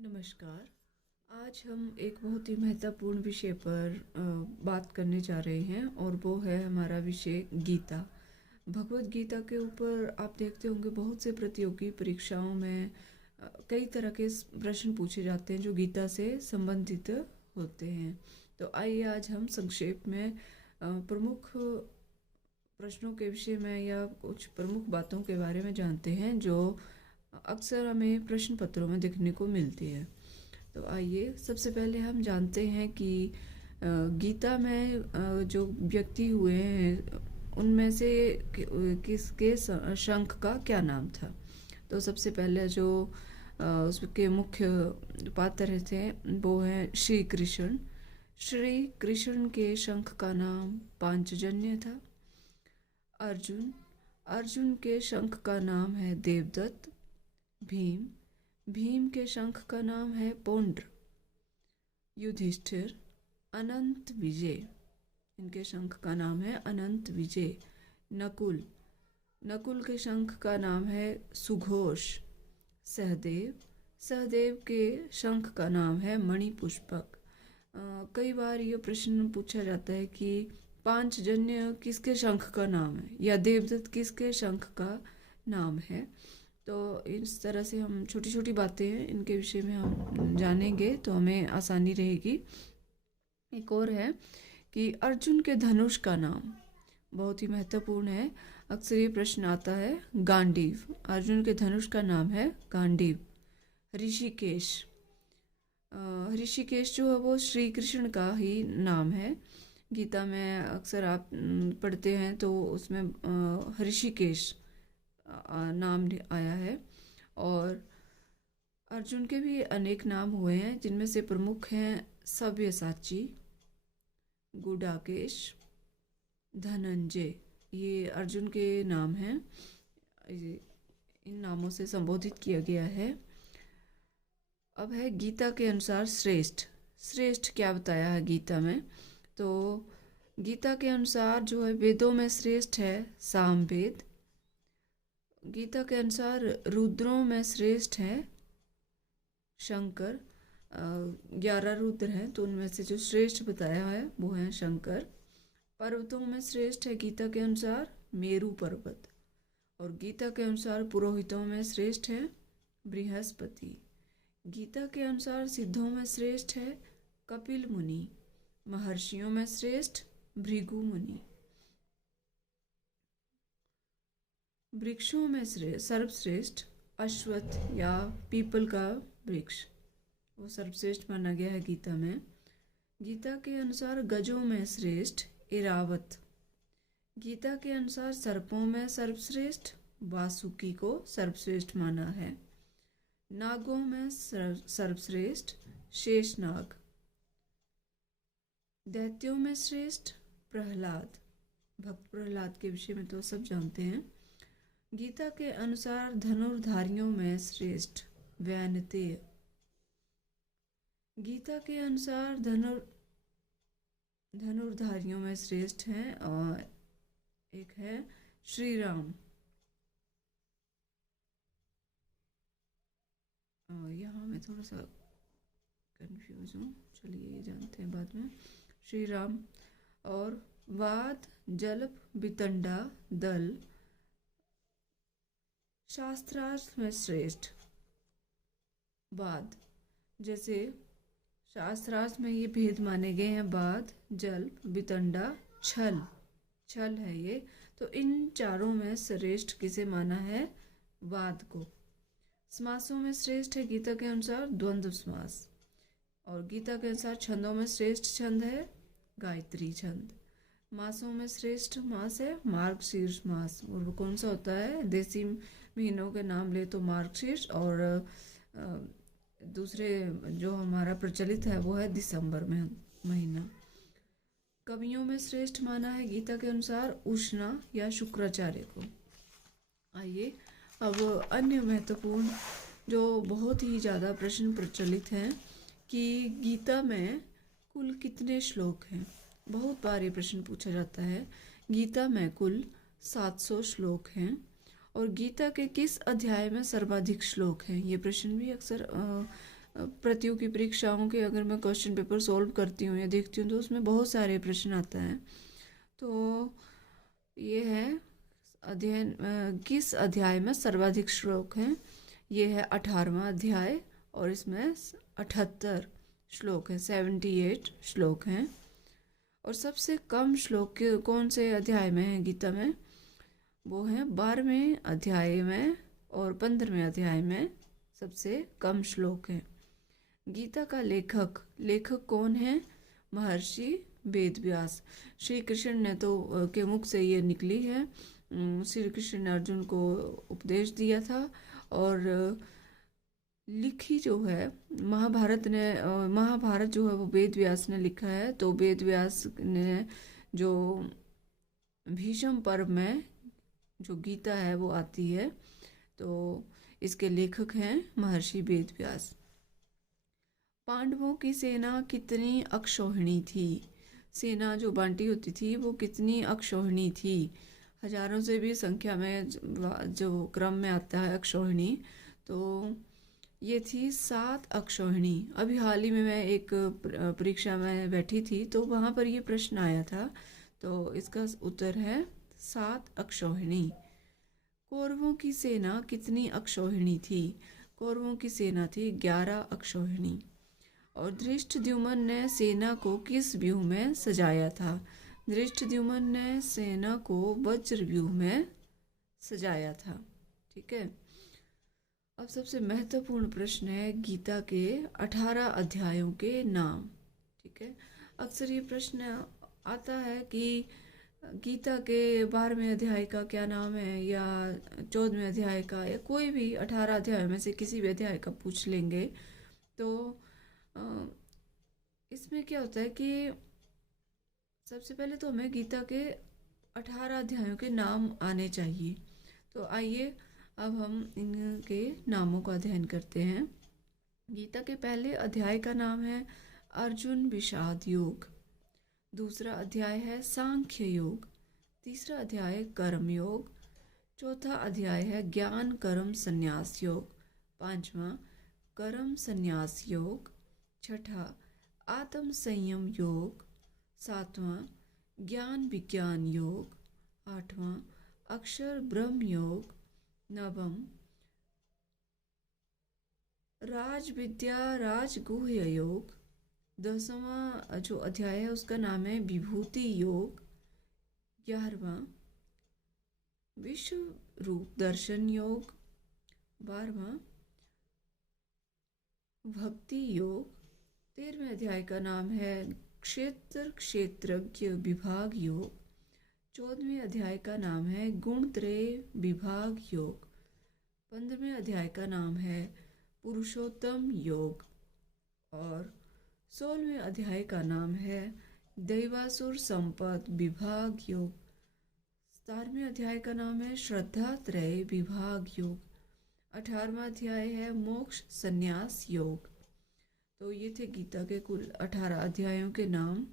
नमस्कार। आज हम एक बहुत ही महत्वपूर्ण विषय पर बात करने जा रहे हैं और वो है हमारा विषय गीता। भगवत गीता के ऊपर आप देखते होंगे बहुत से प्रतियोगी परीक्षाओं में कई तरह के प्रश्न पूछे जाते हैं जो गीता से संबंधित होते हैं। तो आइए आज हम संक्षेप में प्रमुख प्रश्नों के विषय में या कुछ प्रमुख बातों के बारे में जानते हैं जो अक्सर हमें प्रश्न पत्रों में देखने को मिलती है। तो आइए सबसे पहले हम जानते हैं कि गीता में जो व्यक्ति हुए हैं उनमें से किसके शंख का क्या नाम था। तो सबसे पहले जो उसके मुख्य पात्र थे वो हैं श्री कृष्ण। श्री कृष्ण के शंख का नाम पांचजन्य था। अर्जुन अर्जुन के शंख का नाम है देवदत्त। भीम भीम के शंख का नाम है पौंड्र। युधिष्ठिर अनंत विजय, इनके शंख का नाम है अनंत विजय। नकुल नकुल के शंख का नाम है सुघोष। सहदेव सहदेव के शंख का नाम है मणिपुष्पक। कई बार ये प्रश्न पूछा जाता है कि पांचजन्य किसके शंख का नाम है या देवदत्त किसके शंख का नाम है। तो इस तरह से हम छोटी छोटी बातें हैं इनके विषय में हम जानेंगे तो हमें आसानी रहेगी। एक और है कि अर्जुन के धनुष का नाम बहुत ही महत्वपूर्ण है। अक्सर ये प्रश्न आता है गांडीव। अर्जुन के धनुष का नाम है गांडीव। ऋषिकेश ऋषिकेश जो है वो श्री कृष्ण का ही नाम है। गीता में अक्सर आप पढ़ते हैं तो उसमें ऋषिकेश नाम आया है। और अर्जुन के भी अनेक नाम हुए हैं जिनमें से प्रमुख हैं सव्यसाची, गुडाकेश, धनंजय। ये अर्जुन के नाम हैं। इन नामों से संबोधित किया गया है। अब है गीता के अनुसार श्रेष्ठ। श्रेष्ठ क्या बताया है गीता में। तो गीता के अनुसार जो है वेदों में श्रेष्ठ है सामवेद। गीता के अनुसार रुद्रों में श्रेष्ठ है शंकर। 11 रुद्र हैं तो उनमें से जो श्रेष्ठ बताया है वो है शंकर। पर्वतों में श्रेष्ठ है गीता के अनुसार मेरु पर्वत। और गीता के अनुसार पुरोहितों में श्रेष्ठ है बृहस्पति। गीता के अनुसार सिद्धों में श्रेष्ठ है कपिल मुनि। महर्षियों में श्रेष्ठ भृगु मुनि। वृक्षों में सर्वश्रेष्ठ अश्वत्थ या पीपल का वृक्ष वो सर्वश्रेष्ठ माना गया है गीता में। गीता के अनुसार गजों में श्रेष्ठ इरावत। गीता के अनुसार सर्पों में सर्वश्रेष्ठ वासुकी को सर्वश्रेष्ठ माना है। नागों में सर्वश्रेष्ठ शेषनाग। दैत्यों में श्रेष्ठ प्रहलाद। भक्त प्रहलाद के विषय में तो सब जानते हैं। गीता के अनुसार धनुर्धारियों में श्रेष्ठ वैनतेय। गीता के अनुसार धनुर्धारियों में श्रेष्ठ हैं और एक है श्री राम। यहाँ मैं थोड़ा सा कंफ्यूज हूँ, चलिए ये जानते हैं बाद में। श्री राम और वाद जलप बितंडा दल शास्त्रार्थ में श्रेष्ठ। वाद जैसे शास्त्रार्थ में ये भेद माने गए हैं वाद जल्प वितंडा छल। छल है ये। तो इन चारों में श्रेष्ठ किसे माना है वाद को। समासों में श्रेष्ठ है गीता के अनुसार द्वंद्व समास। और गीता के अनुसार छंदों में श्रेष्ठ छंद है गायत्री छंद। मासों में श्रेष्ठ मास है मार्गशीर्ष मास। और वो कौन सा होता है देसी महीनों के नाम ले तो मार्गशीर्ष और दूसरे जो हमारा प्रचलित है वो है दिसंबर में महीना। कवियों में श्रेष्ठ माना है गीता के अनुसार उष्णा या शुक्राचार्य को। आइए अब अन्य महत्वपूर्ण जो बहुत ही ज़्यादा प्रश्न प्रचलित हैं कि गीता में कुल कितने श्लोक हैं। बहुत बार ये प्रश्न पूछा जाता है। गीता में कुल 700 श्लोक हैं और गीता के किस अध्याय में सर्वाधिक श्लोक हैं। ये प्रश्न भी अक्सर प्रतियोगी परीक्षाओं के अगर मैं क्वेश्चन पेपर सॉल्व करती हूँ या देखती हूँ तो उसमें बहुत सारे प्रश्न आते हैं। तो ये है अध्ययन किस अध्याय में सर्वाधिक श्लोक हैं। ये है 18वां अध्याय और इसमें 78 श्लोक हैं, 78 श्लोक हैं। और सबसे कम श्लोक कौन से अध्याय में है गीता में? वो है 12वें अध्याय में और 15वें अध्याय में सबसे कम श्लोक हैं। गीता का लेखक कौन है? महर्षि वेद व्यास। श्री कृष्ण ने तो के मुख से ये निकली है। श्री कृष्ण ने अर्जुन को उपदेश दिया था और लिखी जो है महाभारत जो है वो वेद व्यास ने लिखा है। तो वेद व्यास ने जो भीष्म पर्व में जो गीता है वो आती है, तो इसके लेखक हैं महर्षि वेद व्यास। पांडवों की सेना कितनी अक्षौहिणी थी? सेना जो बांटी होती थी वो कितनी अक्षौहिणी थी? हजारों से भी संख्या में जो क्रम में आता है अक्षौहिणी, तो ये थी 7 अक्षौहिणी। अभी हाल ही में मैं एक परीक्षा में बैठी थी तो वहाँ पर ये प्रश्न आया था, तो इसका उत्तर है 7 अक्षौहिणी। कौरवों की सेना कितनी अक्षौहिणी थी? कौरवों की सेना थी 11 अक्षौहिणी। और धृष्टद्युम्न ने सेना को किस व्यूह में सजाया था? धृष्टद्युम्न ने सेना को वज्र व्यूह में सजाया था। ठीक है। अब सबसे महत्वपूर्ण प्रश्न है गीता के 18 अध्यायों के नाम। ठीक है। अक्सर ये प्रश्न आता है कि गीता के 12वें अध्याय का क्या नाम है या 14वें अध्याय का, या कोई भी 18 अध्याय में से किसी भी अध्याय का पूछ लेंगे। तो इसमें क्या होता है कि सबसे पहले तो हमें गीता के 18 अध्यायों के नाम आने चाहिए। तो आइए अब हम इनके नामों का अध्ययन करते हैं। गीता के पहले अध्याय का नाम है अर्जुन विषाद योग। दूसरा अध्याय है सांख्य योग। तीसरा अध्याय कर्म योग। चौथा अध्याय है ज्ञान कर्म संन्यास योग। पांचवा कर्म संन्यास योग। छठा आत्म संयम योग। सातवां ज्ञान विज्ञान योग। आठवां अक्षर ब्रह्म योग। नवम राज विद्या राजगुह्य योग। 10वां जो अध्याय है उसका नाम है विभूति योग। 11वां विश्व रूप दर्शन योग। 12वां भक्ति योग। 13वें अध्याय का नाम है क्षेत्रज्ञ विभाग योग। 14वें अध्याय का नाम है गुणत्रय विभाग योग। 15वें अध्याय का नाम है पुरुषोत्तम योग। और 16वें अध्याय का नाम है दैवासुर संपद विभाग योग। 17वें अध्याय का नाम है श्रद्धात्रय विभाग योग। 18वां अध्याय है मोक्ष संन्यास योग। तो ये थे गीता के कुल 18 अध्यायों के नाम।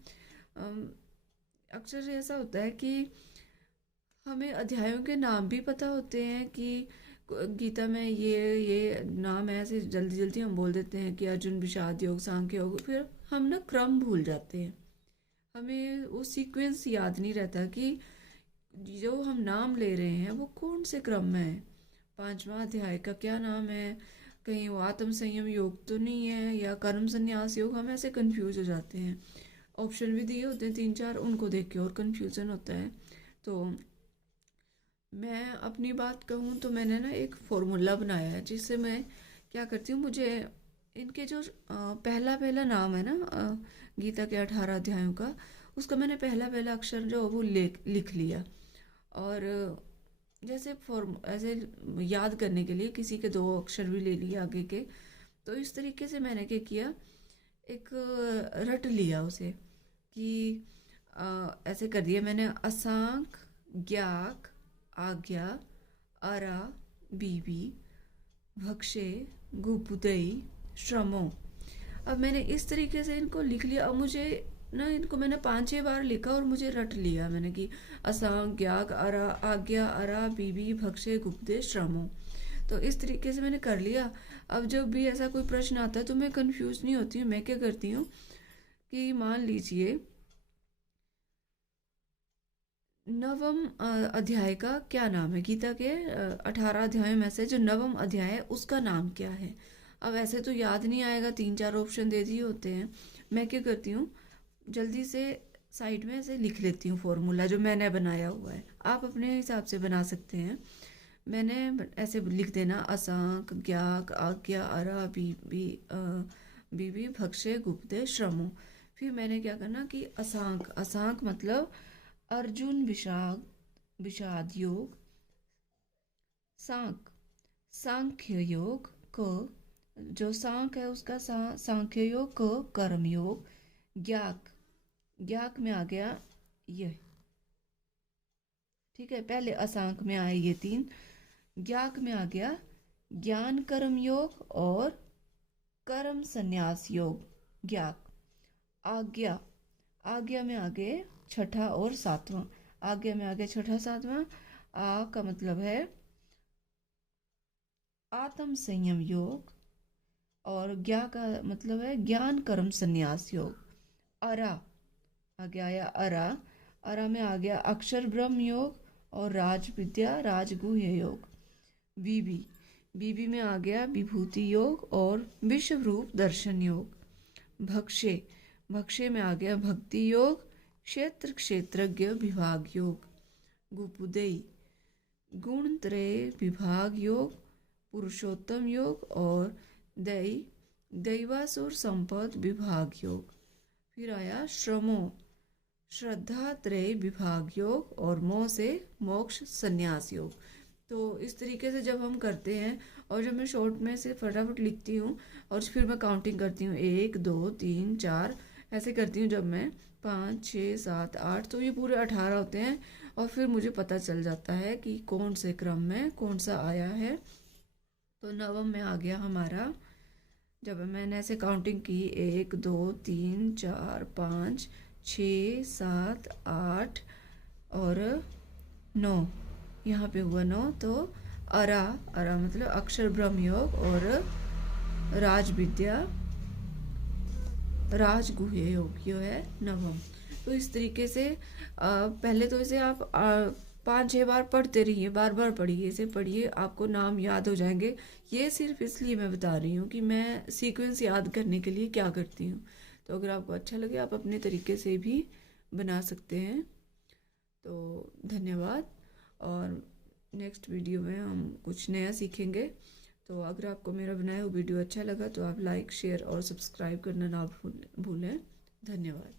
अक्सर ऐसा होता है कि हमें अध्यायों के नाम भी पता होते हैं कि गीता में ये नाम ऐसे जल्दी जल्दी हम बोल देते हैं कि अर्जुन विषाद योग, सांख्य योग, फिर हम ना क्रम भूल जाते हैं। हमें वो सीक्वेंस याद नहीं रहता कि जो हम नाम ले रहे हैं वो कौन से क्रम में है। 5वां अध्याय का क्या नाम है, कहीं वो आत्म संयम योग तो नहीं है या कर्म संन्यास योग, हम ऐसे कंफ्यूज हो जाते हैं। ऑप्शन भी दिए होते हैं 3-4, उनको देख के और कंफ्यूजन होता है। तो मैं अपनी बात कहूँ तो मैंने ना एक फॉर्मूला बनाया है जिससे मैं क्या करती हूँ, मुझे इनके जो पहला नाम है ना गीता के 18 अध्यायों का, उसका मैंने पहला अक्षर जो वो लिख लिया। और जैसे ऐसे याद करने के लिए किसी के 2 अक्षर भी ले लिए आगे के। तो इस तरीके से मैंने क्या किया, एक रट लिया उसे कि ऐसे कर दिया मैंने असांक ज्ञाक आज्ञा अरा बीबी भक्षे गुपुदई श्रमो। अब मैंने इस तरीके से इनको लिख लिया। अब मुझे ना इनको मैंने 5-6 बार लिखा और मुझे रट लिया मैंने कि असांग ज्ञाक अरा आज्ञा अरा बीबी भक्षे गुप्ते श्रमो। तो इस तरीके से मैंने कर लिया। अब जब भी ऐसा कोई प्रश्न आता है तो मैं कंफ्यूज नहीं होती हूँ। मैं क्या करती हूँ कि मान लीजिए नवम अध्याय का क्या नाम है, गीता के 18 अध्याय में से जो नवम अध्याय है उसका नाम क्या है। अब ऐसे तो याद नहीं आएगा, 3-4 ऑप्शन दे दिए होते हैं। मैं क्या करती हूँ, जल्दी से साइड में ऐसे लिख लेती हूँ फॉर्मूला जो मैंने बनाया हुआ है। आप अपने हिसाब से बना सकते हैं। मैंने ऐसे लिख देना असांक ज्ञाक आज्ञा अरा बीबी भक्षे गुप्ते श्रमो। फिर मैंने क्या करना कि असांक, असांक मतलब अर्जुन विषाद योग, सांक सांख्य योग, क जो सांक है उसका सांख्य योग, क कर्म योग, ज्ञाक ज्ञाक में आ गया ये, ठीक है, पहले असांक में आए ये 3, ज्ञाक में आ गया ज्ञान कर्म योग और कर्म संन्यास योग, ज्ञाक। आज्ञा, आज्ञा में आ गए छठा और सातवां, आज्ञा में आ गया छठा सातवां। आ का मतलब है आत्म संयम योग और ज्ञा का मतलब है ज्ञान कर्म संन्यास योग। अरा आ गया अरा, अरा में आ गया अक्षर ब्रह्म योग और राज विद्या राजगुह्य योग। बीबी, बीबी में आ गया विभूति योग और विश्व रूप दर्शन योग। भक्षे, भक्षे में आ गया भक्ति योग क्षेत्र क्षेत्रज्ञ विभाग योग। गुपुदेई, गुण त्रय विभाग योग पुरुषोत्तम योग और दई दैवासुर संपद विभाग योग। फिर आया श्रमो, श्रद्धा त्रय विभाग योग और मोह से मोक्ष संन्यास योग। तो इस तरीके से जब हम करते हैं और जब मैं शॉर्ट में से फटाफट लिखती हूँ और फिर मैं काउंटिंग करती हूँ 1 2 3 4 ऐसे करती हूँ, जब मैं 5 6 7 8 तो ये पूरे 18 होते हैं और फिर मुझे पता चल जाता है कि कौन से क्रम में कौन सा आया है। तो नवम में आ गया हमारा, जब मैंने ऐसे काउंटिंग की 1 2 3 4 5 6 7 8 और 9, यहाँ पे हुआ 9। तो अरा, अरा मतलब अक्षर ब्रह्म योग और राज विद्या राजगुह्य योग, यो है नवम। तो इस तरीके से पहले तो इसे आप 5-6 बार पढ़ते रहिए, बार बार पढ़िए, इसे पढ़िए, आपको नाम याद हो जाएंगे। ये सिर्फ इसलिए मैं बता रही हूँ कि मैं सीक्वेंस याद करने के लिए क्या करती हूँ। तो अगर आपको अच्छा लगे आप अपने तरीके से भी बना सकते हैं। तो धन्यवाद, और नेक्स्ट वीडियो में हम कुछ नया सीखेंगे। तो अगर आपको मेरा बनाया हुआ वीडियो अच्छा लगा तो आप लाइक शेयर और सब्सक्राइब करना ना भूलें। धन्यवाद।